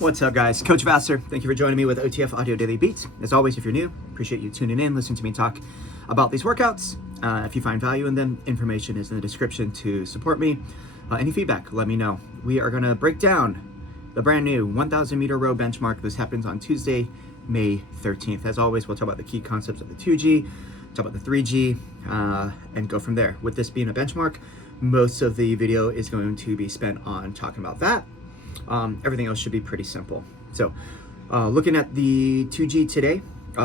What's up, guys? Coach Vassar. Thank you for joining me with OTF Audio Daily Beats. As always, if you're new, appreciate you tuning in, listening to me talk about these workouts. If you find value in them, information is in the description to support me. Any feedback, let me know. We are going to break down the brand new 1,000 meter row benchmark. This happens on Tuesday, May 13th. As always, we'll talk about the key concepts of the 2G, talk about the 3G, and go from there. With this being a benchmark, most of the video is going to be spent on talking about that. Everything else should be pretty simple. So looking at the 2G today,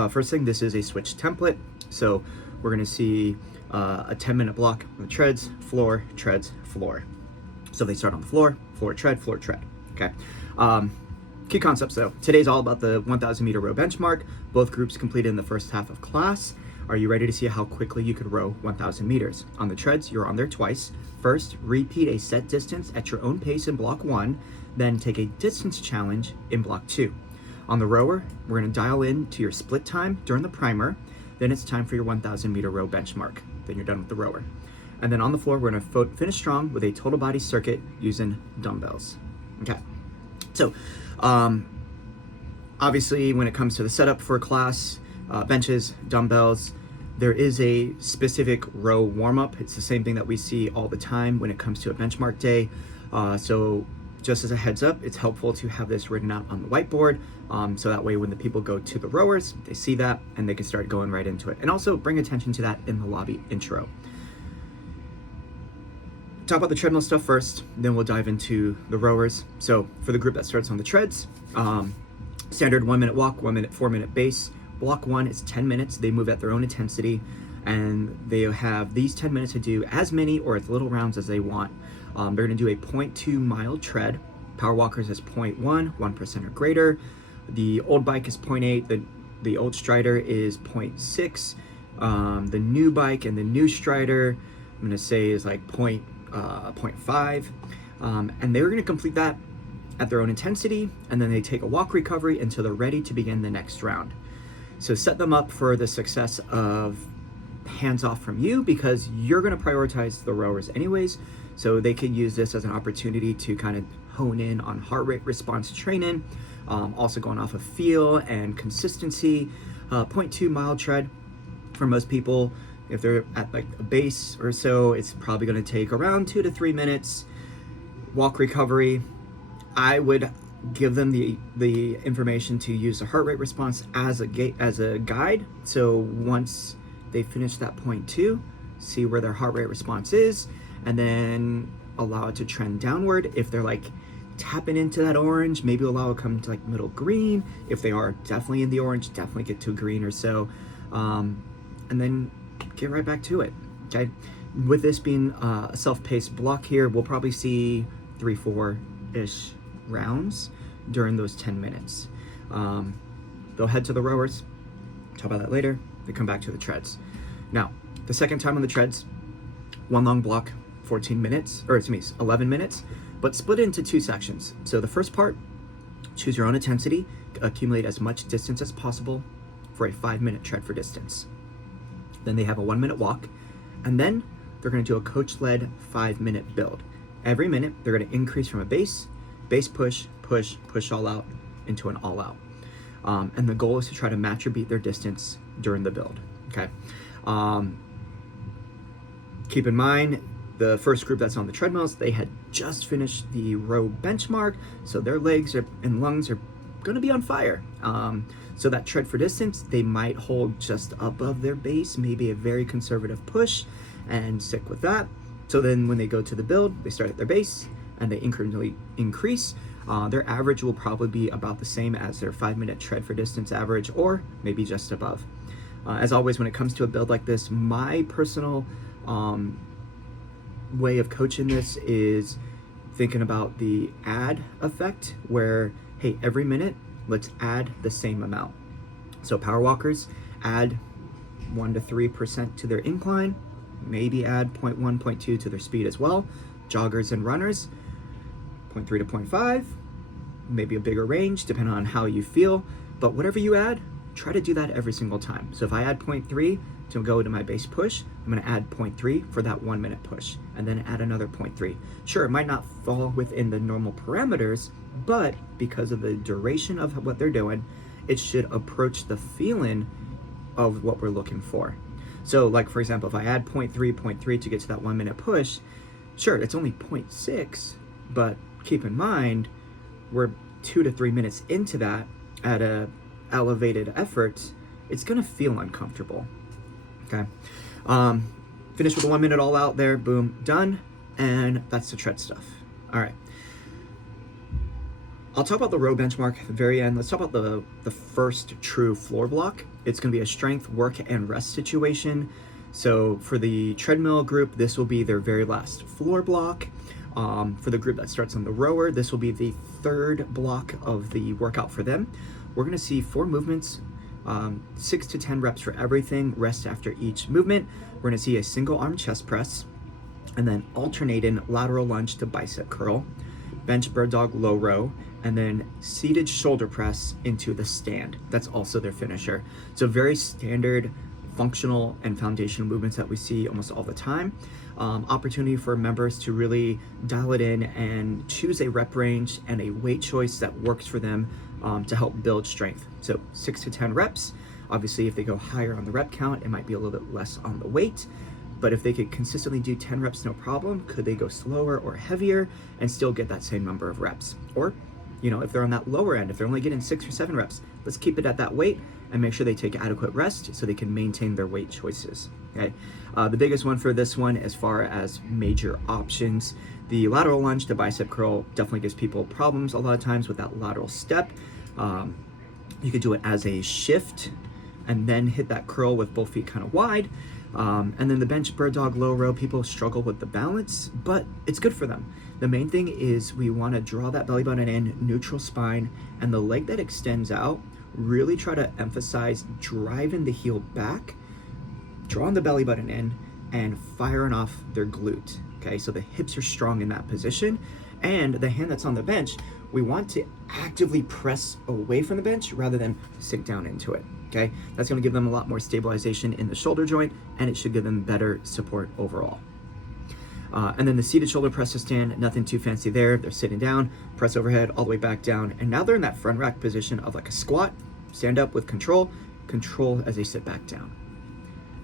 first thing, this is a switch template. So we're going to see a 10-minute block on the treads, floor, treads, floor. So they start on the floor, floor, tread, okay? Key concepts though. Today's all about the 1,000 meter row benchmark. Both groups completed in the first half of class. Are you ready to see how quickly you could row 1,000 meters? On the treads, you're on there twice. First, repeat a set distance at your own pace in block 1, then take a distance challenge in block 2. On the rower, we're going to dial in to your split time during the primer. Then it's time for your 1,000 meter row benchmark. Then you're done with the rower. And then on the floor, we're going to finish strong with a total body circuit using dumbbells. Okay. So, obviously, when it comes to the setup for a class, benches, dumbbells, there is a specific row warm-up. It's the same thing that we see all the time when it comes to a benchmark day. So just as a heads up, it's helpful to have this written out on the whiteboard, so that way when the people go to the rowers, they see that and they can start going right into it. And also bring attention to that in the lobby intro. Talk about the treadmill stuff first, then we'll dive into the rowers. So for the group that starts on the treads, standard 1-minute walk, 1-minute, 4-minute base. Block 1 is 10 minutes. They move at their own intensity, and they have these 10 minutes to do as many or as little rounds as they want. They're going to do a 0.2 mile tread. Power walkers is 0.1, 1% or greater. The old bike is 0.8. The old Strider is 0.6. The new bike and the new Strider, I'm going to say, is like 0.5. And they're going to complete that at their own intensity, and then they take a walk recovery until they're ready to begin the next round. So set them up for the success of hands off from you, because you're going to prioritize the rowers anyways. So they could use this as an opportunity to kind of hone in on heart rate response training, also going off of feel and consistency. 0.2 mile tread for most people, if they're at like a base or so, it's probably going to take around 2 to 3 minutes. Walk recovery, I would give them the information to use the heart rate response as a guide. So once they finish that 0.2, see where their heart rate response is, and then allow it to trend downward. If they're like tapping into that orange, maybe allow it to come to like middle green. If they are definitely in the orange, definitely get to a green or so, and then get right back to it. Okay. With this being a self-paced block here, we'll probably see 3-4-ish rounds during those 10 minutes. They'll head to the rowers, talk about that later. They come back to the treads. Now, the second time on the treads, one long block, 11 minutes, but split into 2 sections. So the first part, choose your own intensity, accumulate as much distance as possible for a 5-minute tread for distance. Then they have a 1-minute walk, and then they're going to do a coach-led 5-minute build. Every minute, they're going to increase from a base push, push all out into an all out. And the goal is to try to match or beat their distance during the build, okay? Keep in mind, the first group that's on the treadmills, they had just finished the row benchmark, so their legs and lungs are gonna be on fire. So that tread for distance, they might hold just above their base, maybe a very conservative push, and stick with that. So then when they go to the build, they start at their base, and they incrementally increase. Their average will probably be about the same as their 5-minute tread for distance average, or maybe just above. As always, when it comes to a build like this, my personal way of coaching this is thinking about the add effect, where, hey, every minute, let's add the same amount. So power walkers, add 1 to 3% to their incline, maybe add 0.1, 0.2 to their speed as well. Joggers and runners, 0.3 to 0.5, maybe a bigger range depending on how you feel, but whatever you add, try to do that every single time. So if I add 0.3 to go to my base push, I'm gonna add 0.3 for that 1 minute push, and then add another 0.3. Sure, it might not fall within the normal parameters, but because of the duration of what they're doing, it should approach the feeling of what we're looking for. So like, for example, if I add 0.3 to get to that 1 minute push, sure, it's only 0.6, but keep in mind, we're 2 to 3 minutes into that at a elevated effort, it's gonna feel uncomfortable, okay? Finish with a 1 minute all out there, boom, done, and that's the tread stuff. All right. I'll talk about the row benchmark at the very end. Let's talk about the first true floor block. It's gonna be a strength, work, and rest situation. So for the treadmill group, this will be their very last floor block. For the group that starts on the rower, this will be the third block of the workout for them. We're gonna see 4 movements, 6 to 10 reps for everything, rest after each movement. We're gonna see a single arm chest press, and then alternating lateral lunge to bicep curl, bench bird dog low row, and then seated shoulder press into the stand. That's also their finisher. So very standard functional and foundational movements that we see almost all the time. Opportunity for members to really dial it in and choose a rep range and a weight choice that works for them to help build strength. So 6 to 10 reps. Obviously, if they go higher on the rep count, it might be a little bit less on the weight. But if they could consistently do 10 reps, no problem. Could they go slower or heavier and still get that same number of reps? Or, you know, if they're on that lower end, if they're only getting 6 or 7 reps, let's keep it at that weight and make sure they take adequate rest so they can maintain their weight choices, okay? The biggest one for this one, as far as major options, the lateral lunge to bicep curl definitely gives people problems a lot of times with that lateral step. You could do it as a shift and then hit that curl with both feet kind of wide. And then the bench bird dog low row, people struggle with the balance, but it's good for them. The main thing is we want to draw that belly button in, neutral spine, and the leg that extends out, really try to emphasize driving the heel back, drawing the belly button in, and firing off their glute, okay? So the hips are strong in that position, and the hand that's on the bench, we want to actively press away from the bench rather than sink down into it, okay? That's gonna give them a lot more stabilization in the shoulder joint, and it should give them better support overall. And then the seated shoulder press to stand, nothing too fancy there. They're sitting down, press overhead, all the way back down, and now they're in that front rack position of like a squat, stand up with control as they sit back down.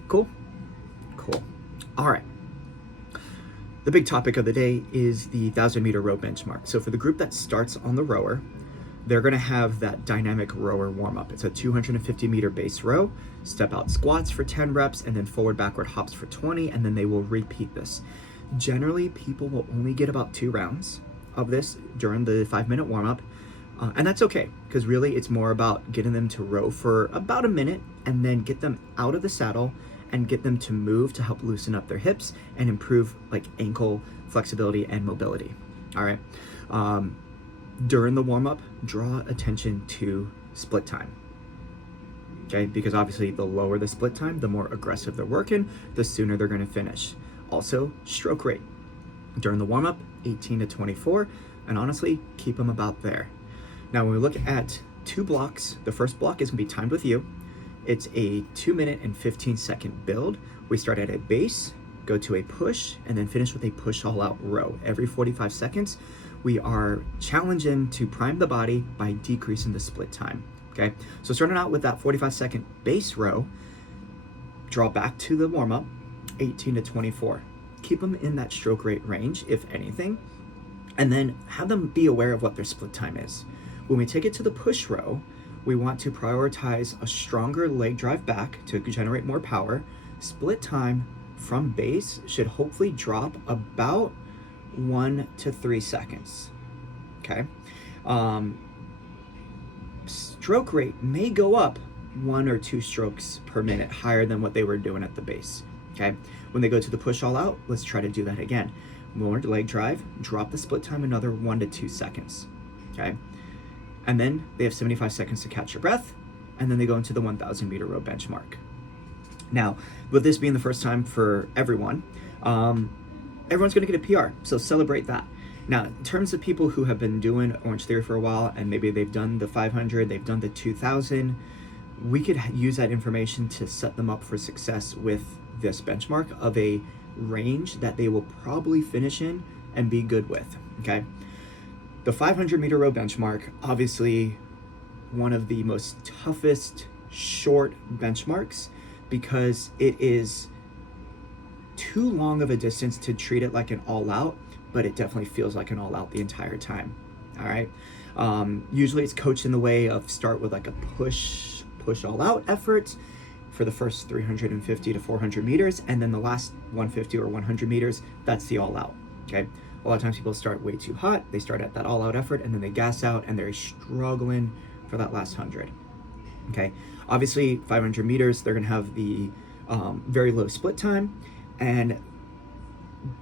Cool? Cool. All right. The big topic of the day is the 1,000-meter row benchmark. So for the group that starts on the rower, they're gonna have that dynamic rower warm-up. It's a 250-meter base row, step out squats for 10 reps, and then forward backward hops for 20, and then they will repeat this. Generally, people will only get about 2 rounds of this during the 5-minute warm-up, and that's okay, because really it's more about getting them to row for about a minute and then get them out of the saddle and get them to move to help loosen up their hips and improve like ankle flexibility and mobility. All right. During the warm-up, draw attention to split time. Okay, because obviously the lower the split time, the more aggressive they're working, the sooner they're going to finish. Also, stroke rate. During the warm-up, 18 to 24, and honestly, keep them about there. Now, when we look at 2 blocks, the first block is going to be timed with you. It's a 2-minute and 15-second build. We start at a base, go to a push, and then finish with a push all-out row. Every 45 seconds, we are challenging to prime the body by decreasing the split time, okay? So starting out with that 45-second base row, draw back to the warm-up, 18 to 24. Keep them in that stroke rate range, if anything, and then have them be aware of what their split time is. When we take it to the push row, we want to prioritize a stronger leg drive back to generate more power. Split time from base should hopefully drop about 1 to 3 seconds, okay? Stroke rate may go up 1 or 2 strokes per minute higher than what they were doing at the base, okay? When they go to the push all out, let's try to do that again. More leg drive, drop the split time another 1 to 2 seconds, okay? And then they have 75 seconds to catch your breath, and then they go into the 1,000-meter row benchmark. Now, with this being the first time for everyone, everyone's gonna get a PR, so celebrate that. Now, in terms of people who have been doing Orange Theory for a while, and maybe they've done the 500, they've done the 2,000, we could use that information to set them up for success with this benchmark of a range that they will probably finish in and be good with, okay? The 500 meter row benchmark, obviously one of the most toughest short benchmarks because it is too long of a distance to treat it like an all out, but it definitely feels like an all out the entire time, all right? Usually it's coached in the way of start with like a push all out effort for the first 350 to 400 meters, and then the last 150 or 100 meters, that's the all out, okay? A lot of times people start way too hot, they start at that all out effort, and then they gas out, and they're struggling for that last 100, okay? Obviously, 500 meters, they're gonna have the very low split time, and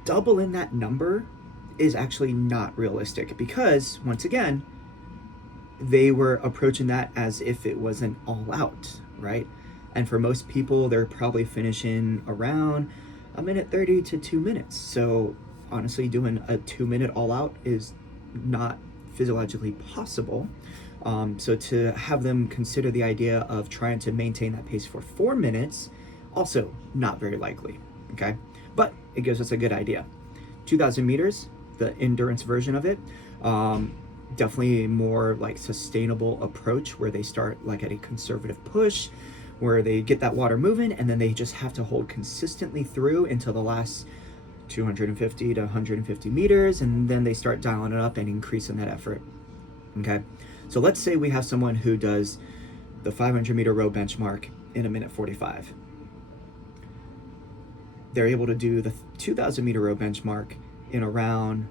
doubling that number is actually not realistic because, once again, they were approaching that as if it was an all out, right? And for most people, they're probably finishing around 1:30 to 2 minutes. So honestly, doing a 2-minute all out is not physiologically possible. So to have them consider the idea of trying to maintain that pace for 4 minutes, also not very likely, okay? But it gives us a good idea. 2,000 meters, the endurance version of it, definitely a more like sustainable approach where they start like at a conservative push, where they get that water moving, and then they just have to hold consistently through until the last 250 to 150 meters, and then they start dialing it up and increasing that effort, okay? So let's say we have someone who does the 500 meter row benchmark in 1:45. They're able to do the 2,000 meter row benchmark in around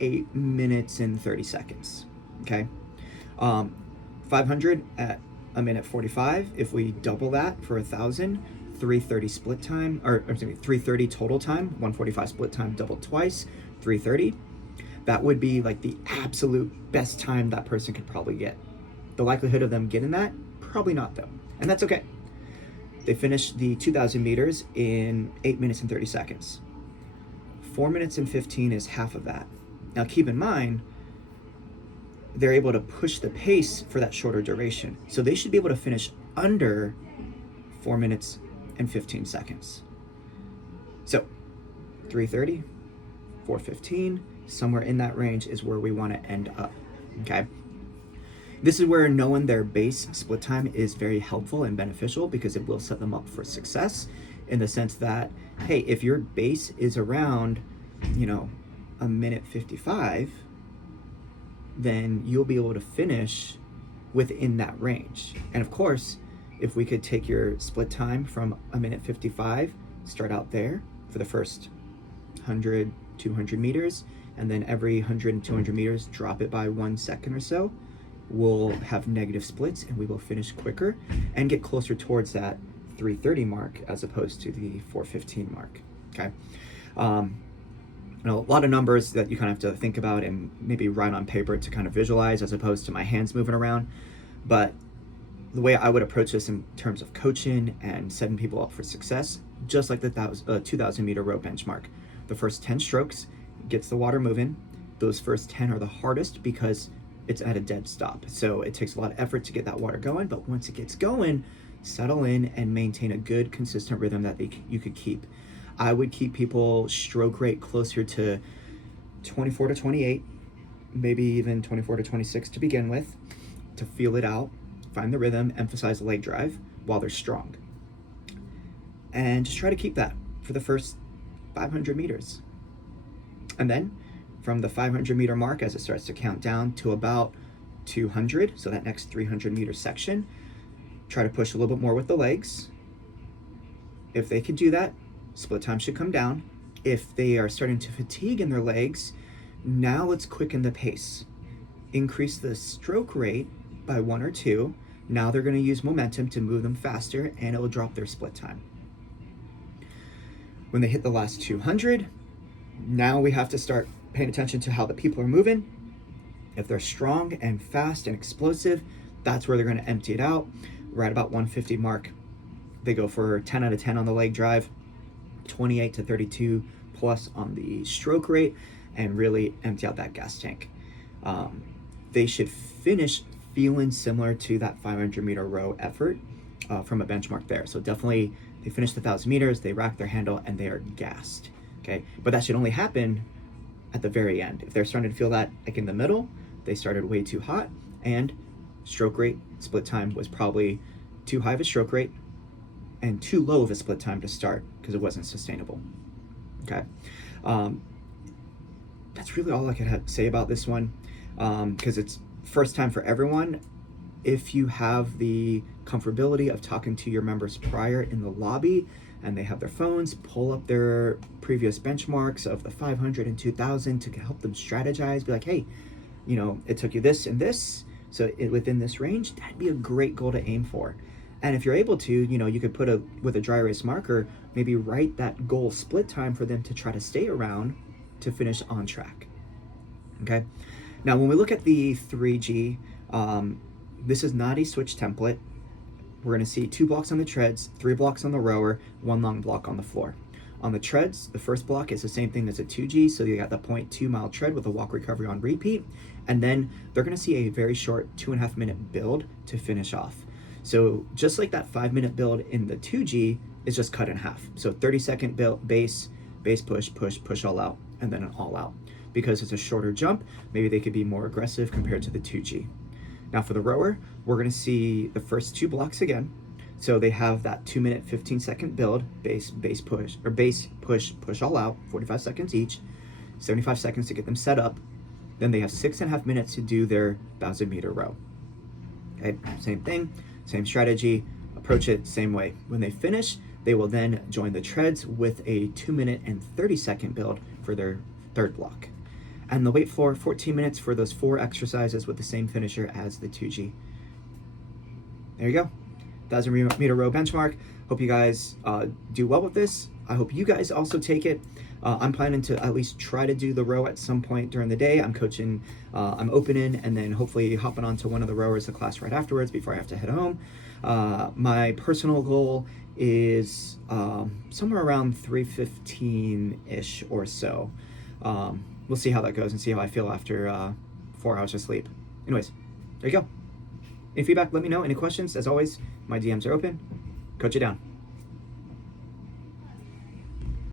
8 minutes and 30 seconds, okay? 500 at 1:45, if we double that for 1,000, 3:30 split time, or excuse me, 3:30 total time, 1:45 split time doubled twice, 3:30. That would be like the absolute best time that person could probably get. The likelihood of them getting that, probably not though, and that's okay. They finished the 2,000 meters in 8 minutes and 30 seconds. 4 minutes and 15 is half of that. Now keep in mind, they're able to push the pace for that shorter duration. So they should be able to finish under 4 minutes and 15 seconds. So 3:30, 4:15, somewhere in that range is where we want to end up, okay? This is where knowing their base split time is very helpful and beneficial because it will set them up for success in the sense that, hey, if your base is around, 1:55, then you'll be able to finish within that range. And of course, if we could take your split time from 1:55, start out there for the first 100, 200 meters, and then every 100 and 200 meters, drop it by 1 second or so, we'll have negative splits and we will finish quicker and get closer towards that 3:30 mark as opposed to the 4:15 mark, okay? A lot of numbers that you kind of have to think about and maybe write on paper to kind of visualize as opposed to my hands moving around. But the way I would approach this in terms of coaching and setting people up for success, just like the 2,000 meter row benchmark, the first 10 strokes gets the water moving. Those first 10 are the hardest because it's at a dead stop. So it takes a lot of effort to get that water going, but once it gets going, settle in and maintain a good, consistent rhythm that you could keep. I would keep people stroke rate closer to 24 to 28, maybe even 24 to 26 to begin with, to feel it out, find the rhythm, emphasize leg drive while they're strong. And just try to keep that for the first 500 meters. And then from the 500 meter mark, as it starts to count down to about 200, so that next 300 meter section, try to push a little bit more with the legs. If they can do that, split time should come down. If they are starting to fatigue in their legs, now let's quicken the pace. Increase the stroke rate by 1 or 2. Now they're going to use momentum to move them faster and it will drop their split time. When they hit the last 200, now we have to start paying attention to how the people are moving. If they're strong and fast and explosive, that's where they're going to empty it out. Right about 150 mark, they go for 10 out of 10 on the leg drive, 28 to 32 plus on the stroke rate, and really empty out that gas tank. They should finish feeling similar to that 500-meter row effort from a benchmark there. So definitely they finished the 1,000 meters, they rack their handle, and they are gassed. Okay, but that should only happen at the very end. If they're starting to feel that like in the middle, they started way too hot, and stroke rate, split time was probably too high of a stroke rate and too low of a split time to start because it wasn't sustainable. Okay, that's really all I could say about this one, because it's first time for everyone. If you have the comfortability of talking to your members prior in the lobby and they have their phones, pull up their previous benchmarks of the 500 and 2,000 to help them strategize, be like, hey, you know, it took you this and this, so within this range, that'd be a great goal to aim for. And if you're able to, you know, you could put with a dry erase marker, maybe write that goal split time for them to try to stay around to finish on track. Okay. Now, when we look at the 3G, this is not a switch template. We're going to see 2 blocks on the treads, 3 blocks on the rower, 1 long block on the floor. On the treads, the first block is the same thing as a 2G, so you got the 0.2 mile tread with a walk recovery on repeat, and then they're going to see a very short 2.5 minute build to finish off. So just like that 5-minute build in the 2G is just cut in half. So 30-second build, base push all out, and then an all out. Because it's a shorter jump, maybe they could be more aggressive compared to the 2G. Now for the rower, we're going to see the first 2 blocks again. So they have that 2-minute, 15-second build, base push all out, 45 seconds each, 75 seconds to get them set up. Then they have 6.5 minutes to do their 1,000-meter row. Okay, same thing, same strategy, approach it same way. When they finish, they will then join the treads with a 2-minute and 30-second build for their third block. And they'll wait for 14 minutes for those 4 exercises with the same finisher as the 2G. There you go. 1,000-meter row benchmark. Hope you guys do well with this. I hope you guys also take it. I'm planning to at least try to do the row at some point during the day. I'm coaching, I'm opening, and then hopefully hopping onto one of the rowers, the class right afterwards before I have to head home. My personal goal is somewhere around 3:15-ish or so. We'll see how that goes and see how I feel after 4 hours of sleep. Anyways, there you go. Any feedback, let me know. Any questions? As always, my DMs are open. Coach it down.